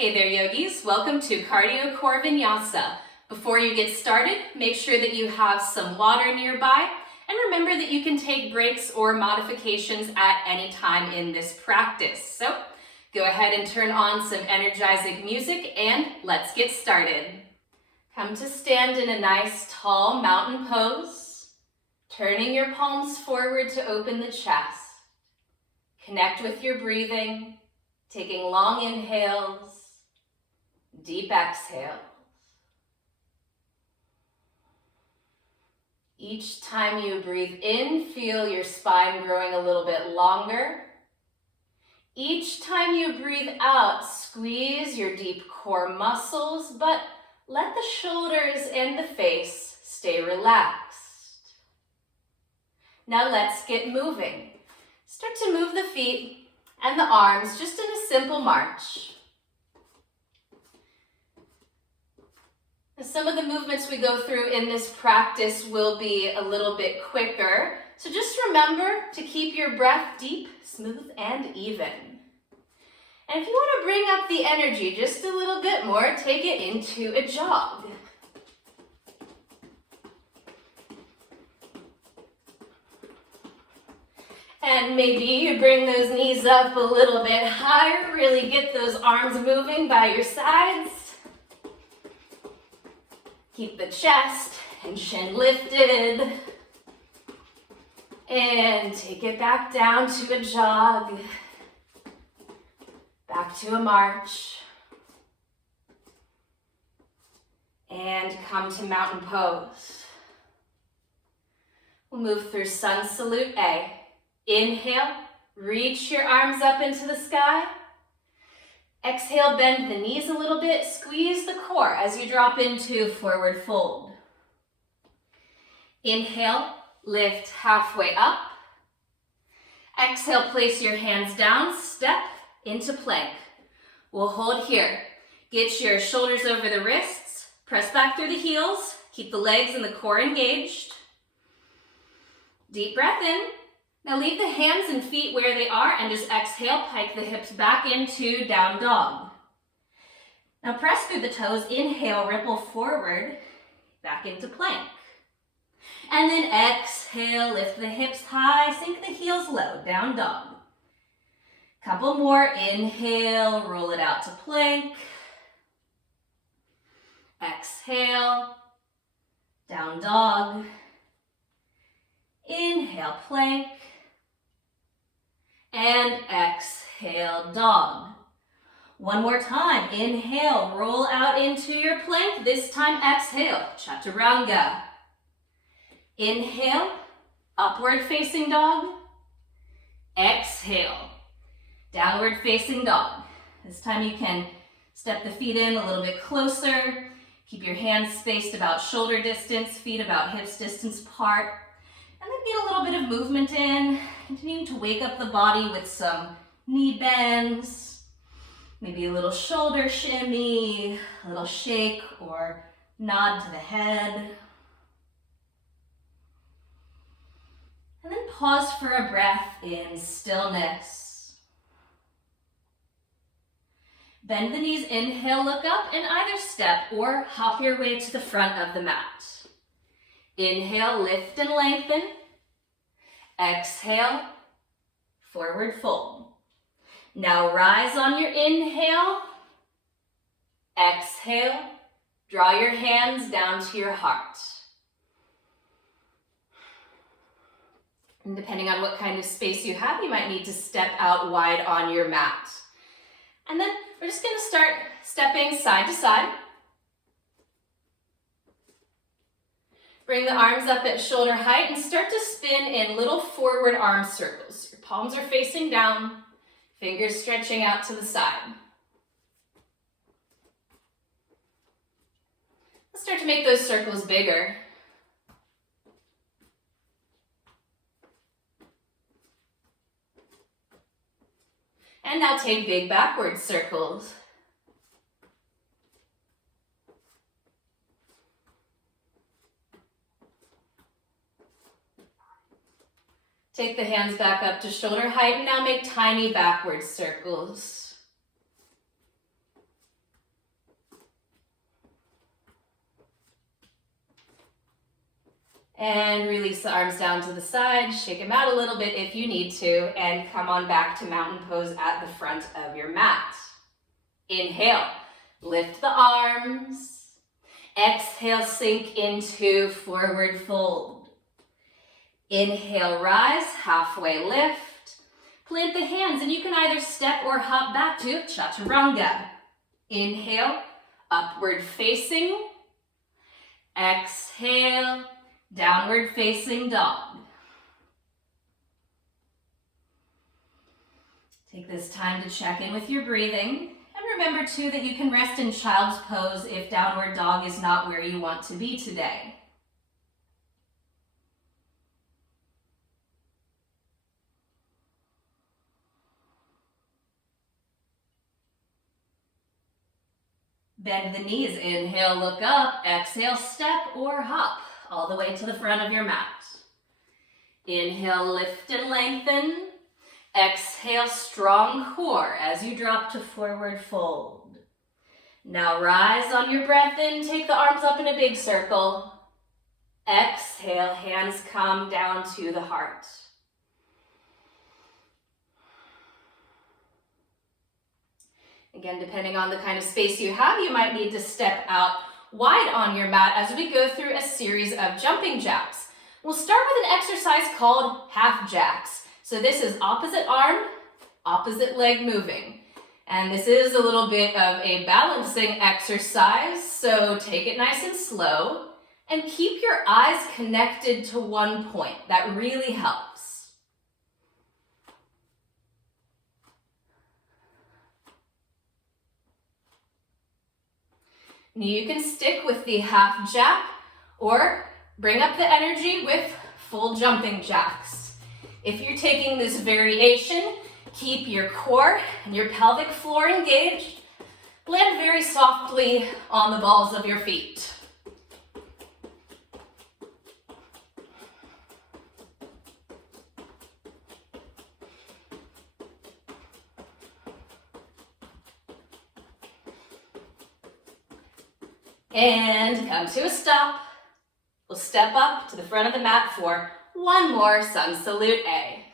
Hey there, yogis. Welcome to Cardio Core Vinyasa. Before you get started, make sure that you have some water nearby, and remember that you can take breaks or modifications at any time in this practice. So go ahead and turn on some energizing music and let's get started. Come to stand in a nice tall mountain pose, turning your palms forward to open the chest. Connect with your breathing, taking long inhales, deep exhales. Each time you breathe in, feel your spine growing a little bit longer. Each time you breathe out, squeeze your deep core muscles, but let the shoulders and the face stay relaxed. Now let's get moving. Start to move the feet and the arms just in a simple march. Some of the movements we go through in this practice will be a little bit quicker, so just remember to keep your breath deep, smooth, and even. And if you want to bring up the energy just a little bit more, take it into a jog. And maybe you bring those knees up a little bit higher, really get those arms moving by your sides. Keep the chest and chin lifted. And take it back down to a jog. Back to a march. And come to mountain pose. We'll move through sun salute A. Inhale, reach your arms up into the sky. Exhale, bend the knees a little bit, squeeze the core as you drop into forward fold. Inhale, lift halfway up. Exhale, place your hands down, step into plank. We'll hold here. Get your shoulders over the wrists, press back through the heels, keep the legs and the core engaged. Deep breath in. Now leave the hands and feet where they are and just exhale, pike the hips back into down dog. Now press through the toes, inhale, ripple forward, back into plank. And then exhale, lift the hips high, sink the heels low, down dog. Couple more, inhale, roll it out to plank. Exhale, down dog. Inhale, plank. And exhale, dog. One more time. Inhale, roll out into your plank. This time, exhale, chaturanga. Inhale, upward facing dog. Exhale, downward facing dog. This time you can step the feet in a little bit closer. Keep your hands spaced about shoulder distance, feet about hips distance apart. And then get a little bit of movement in, continuing to wake up the body with some knee bends, maybe a little shoulder shimmy, a little shake or nod to the head. And then pause for a breath in stillness. Bend the knees, inhale, look up, and either step or hop your way to the front of the mat. Inhale, lift and lengthen. Exhale, forward fold. Now rise on your inhale. Exhale, draw your hands down to your heart. And depending on what kind of space you have, you might need to step out wide on your mat. And then we're just going to start stepping side to side. Bring the arms up at shoulder height and start to spin in little forward arm circles. Your palms are facing down, fingers stretching out to the side. Let's start to make those circles bigger. And now take big backward circles. Take the hands back up to shoulder height and now make tiny backward circles. And release the arms down to the side, shake them out a little bit if you need to, and come on back to mountain pose at the front of your mat. Inhale, lift the arms. Exhale, sink into forward fold. Inhale, rise, halfway lift. Plant the hands, and you can either step or hop back to chaturanga. Inhale, upward facing. Exhale, downward facing dog. Take this time to check in with your breathing. And remember too that you can rest in child's pose if downward dog is not where you want to be today. Bend the knees, inhale, look up, exhale, step or hop all the way to the front of your mat. Inhale, lift and lengthen. Exhale, strong core as you drop to forward fold. Now rise on your breath in, take the arms up in a big circle. Exhale, hands come down to the heart. Again, depending on the kind of space you have, you might need to step out wide on your mat as we go through a series of jumping jacks. We'll start with an exercise called half jacks. So this is opposite arm, opposite leg moving. And this is a little bit of a balancing exercise, so take it nice and slow and keep your eyes connected to one point. That really helps. You can stick with the half jack or bring up the energy with full jumping jacks. If you're taking this variation, keep your core and your pelvic floor engaged. Land very softly on the balls of your feet. And come to a stop. We'll step up to the front of the mat for one more sun salute A.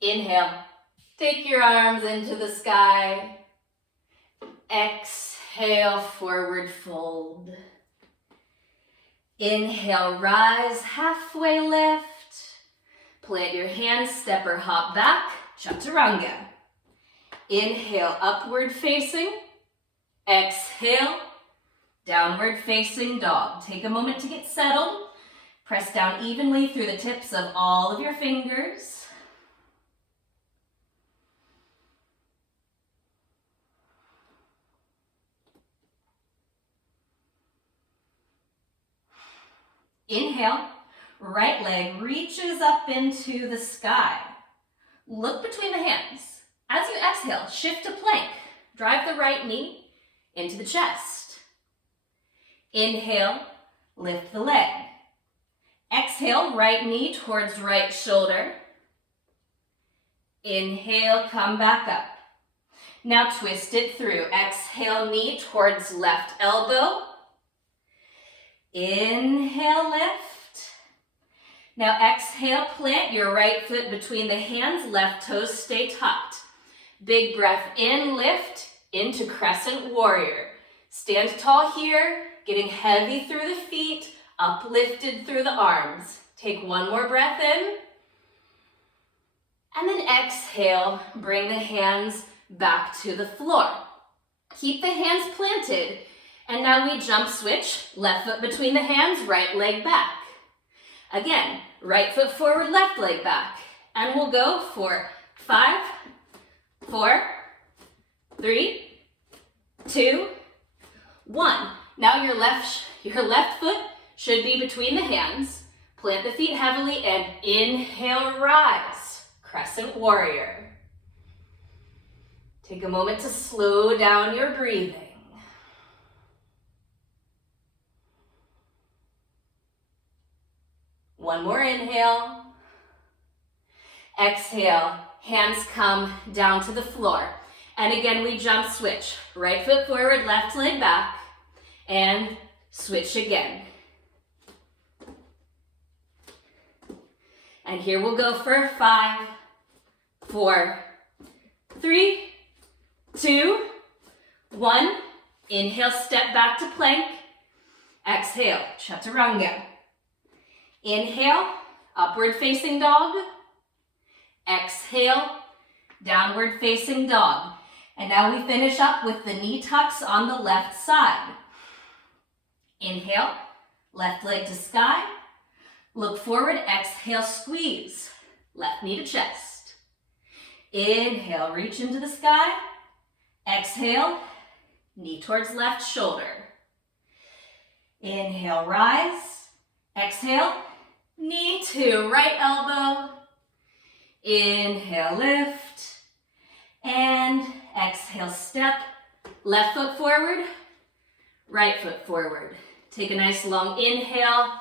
Inhale, take your arms into the sky. Exhale, forward fold. Inhale, rise, halfway lift. Plant your hands, step or hop back, chaturanga. Inhale, upward facing. Exhale, downward facing dog. Take a moment to get settled. Press down evenly through the tips of all of your fingers. Inhale, right leg reaches up into the sky. Look between the hands. As you exhale, shift to plank. Drive the right knee into the chest. Inhale, lift the leg. Exhale, right knee towards right shoulder. Inhale, come back up. Now twist it through. Exhale, knee towards left elbow. Inhale, lift. Now exhale, plant your right foot between the hands, left toes stay tucked. Big breath in, lift into crescent warrior. Stand tall here, getting heavy through the feet, uplifted through the arms. Take one more breath in. And then exhale, bring the hands back to the floor. Keep the hands planted. And now we jump switch, left foot between the hands, right leg back. Again, right foot forward, left leg back. And we'll go for 5, 4, 3, 2, 1. Now your left foot should be between the hands. Plant the feet heavily and inhale, rise. Crescent warrior. Take a moment to slow down your breathing. One more inhale. Exhale, hands come down to the floor. And again, we jump switch. Right foot forward, left leg back. And switch again. And here we'll go for 5, 4, 3, 2, 1. Inhale, step back to plank. Exhale, chaturanga. Inhale, upward facing dog. Exhale, downward facing dog. And now we finish up with the knee tucks on the left side. Inhale, left leg to sky. Look forward, exhale, squeeze. Left knee to chest. Inhale, reach into the sky. Exhale, knee towards left shoulder. Inhale, rise. Exhale, knee to right elbow. Inhale, lift. And exhale, step. Left foot forward, right foot forward. Take a nice long inhale.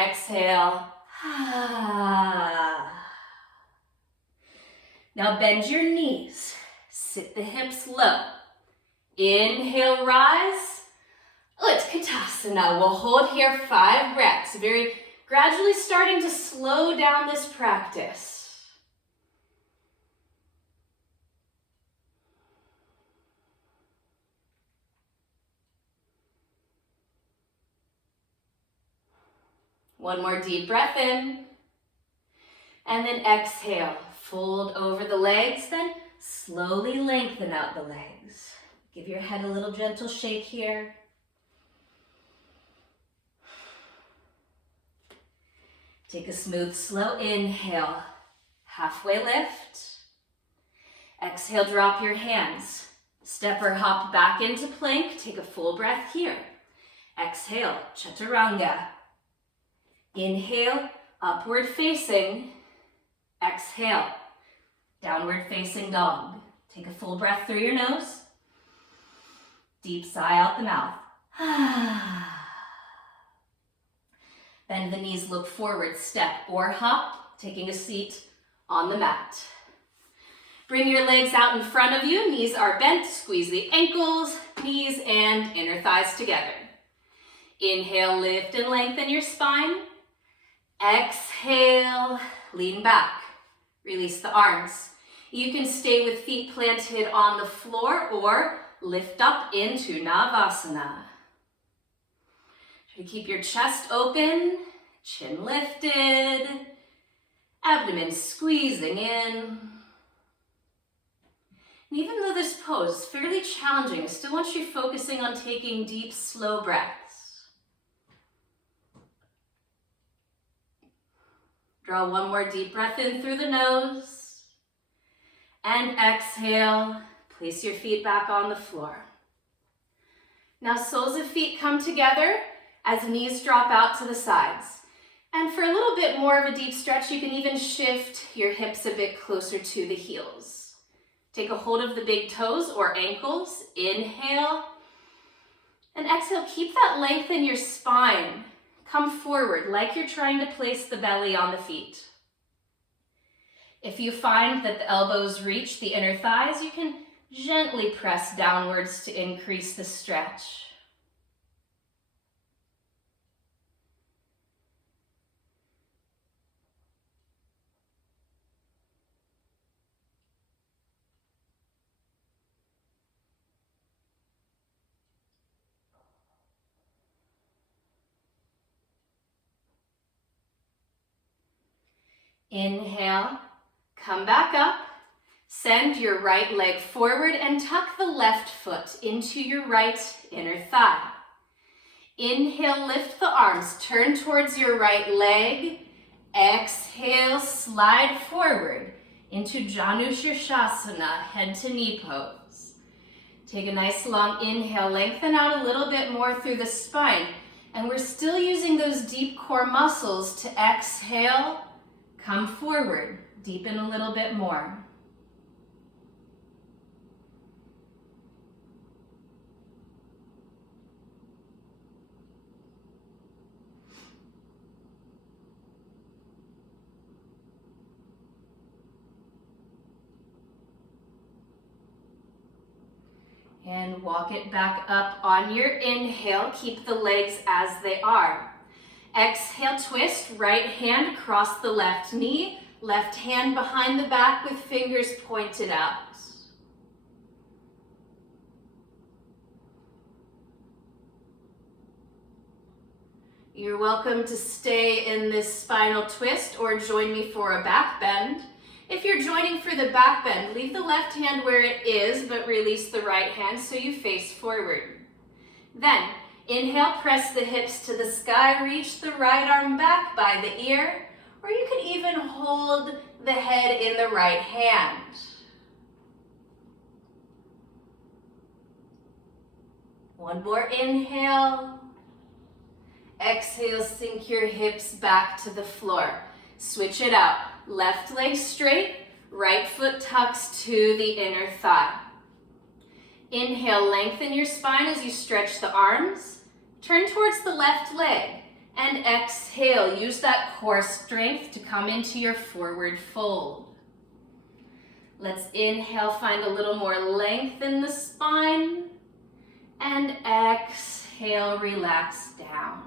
Exhale. Now bend your knees. Sit the hips low. Inhale, rise. Utkatasana. We'll hold here 5 breaths. Very gradually starting to slow down this practice. One more deep breath in. And then exhale. Fold over the legs, then slowly lengthen out the legs. Give your head a little gentle shake here. Take a smooth, slow inhale. Halfway lift. Exhale, drop your hands. Step or hop back into plank. Take a full breath here. Exhale, chaturanga. Inhale, upward facing. Exhale, downward facing dog. Take a full breath through your nose. Deep sigh out the mouth. Bend the knees, look forward, step or hop, taking a seat on the mat. Bring your legs out in front of you. Knees are bent. Squeeze the ankles, knees, and inner thighs together. Inhale, lift and lengthen your spine. Exhale, lean back. Release the arms. You can stay with feet planted on the floor or lift up into Navasana. Try to keep your chest open, chin lifted, abdomen squeezing in. And even though this pose is fairly challenging, I still want you focusing on taking deep, slow breaths. Draw one more deep breath in through the nose. And exhale. Place your feet back on the floor. Now soles of feet come together as knees drop out to the sides. And for a little bit more of a deep stretch, you can even shift your hips a bit closer to the heels. Take a hold of the big toes or ankles. Inhale. And exhale. Keep that length in your spine. Come forward like you're trying to place the belly on the feet. If you find that the elbows reach the inner thighs, you can gently press downwards to increase the stretch. Inhale, come back up, send your right leg forward and tuck the left foot into your right inner thigh. Inhale, lift the arms, turn towards your right leg. Exhale, slide forward into Janu Shirshasana, head to knee pose. Take a nice long inhale, lengthen out a little bit more through the spine. And we're still using those deep core muscles to exhale. Come forward, deepen a little bit more. And walk it back up on your inhale. Keep the legs as they are. Exhale, twist, right hand across the left knee, left hand behind the back with fingers pointed out. You're welcome to stay in this spinal twist or join me for a back bend. If you're joining for the back bend, leave the left hand where it is, but release the right hand so you face forward. Then, inhale, press the hips to the sky, reach the right arm back by the ear, or you can even hold the head in the right hand. One more inhale. Exhale, sink your hips back to the floor. Switch it out. Left leg straight, right foot tucks to the inner thigh. Inhale, lengthen your spine as you stretch the arms. Turn towards the left leg. And exhale, use that core strength to come into your forward fold. Let's inhale, find a little more length in the spine. And exhale, relax down.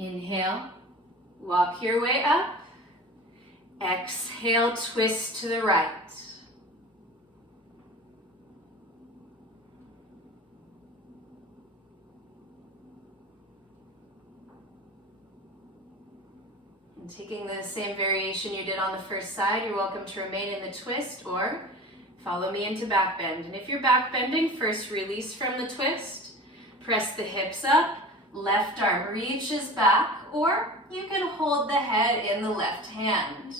Inhale, walk your way up. Exhale, twist to the right. And taking the same variation you did on the first side, you're welcome to remain in the twist or follow me into back bend. And if you're back bending, first release from the twist, press the hips up. Left arm reaches back, or you can hold the head in the left hand.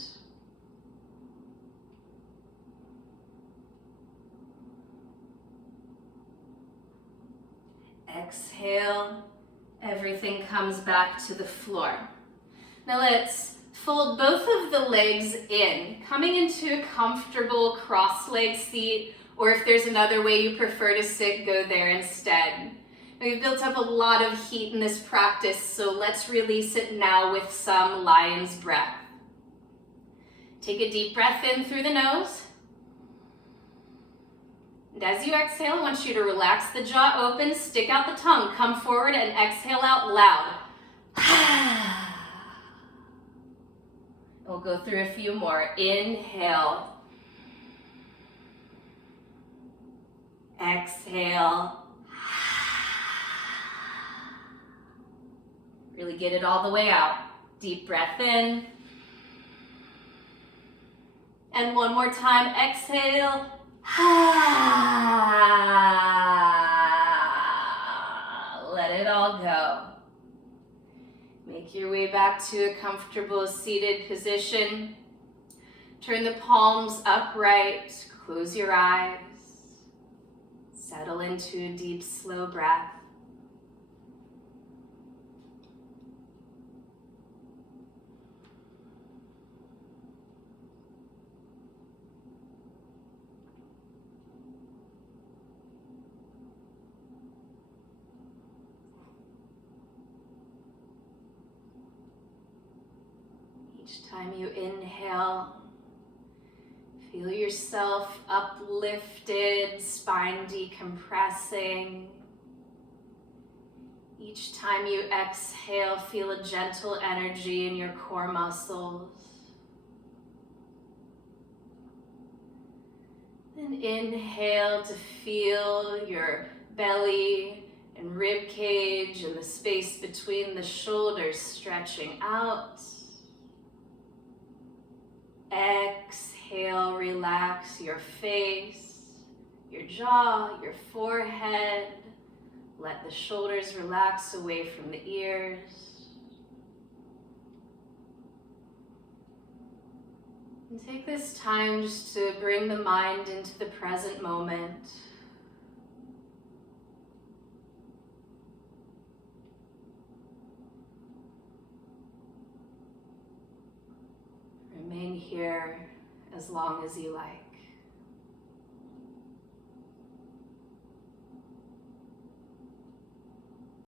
Exhale, everything comes back to the floor. Now let's fold both of the legs in, coming into a comfortable cross-legged seat, or if there's another way you prefer to sit, go there instead. We've built up a lot of heat in this practice, so let's release it now with some lion's breath. Take a deep breath in through the nose. And as you exhale, I want you to relax the jaw open, stick out the tongue, come forward and exhale out loud. We'll go through a few more. Inhale. Exhale. Really get it all the way out. Deep breath in. And one more time, exhale. Let it all go. Make your way back to a comfortable seated position. Turn the palms upright. Close your eyes. Settle into a deep, slow breath. Each time you inhale, feel yourself uplifted, spine decompressing. Each time you exhale, feel a gentle energy in your core muscles. Then inhale to feel your belly and rib cage and the space between the shoulders stretching out. Exhale, relax your face, your jaw, your forehead. Let the shoulders relax away from the ears. And take this time just to bring the mind into the present moment. Remain here as long as you like.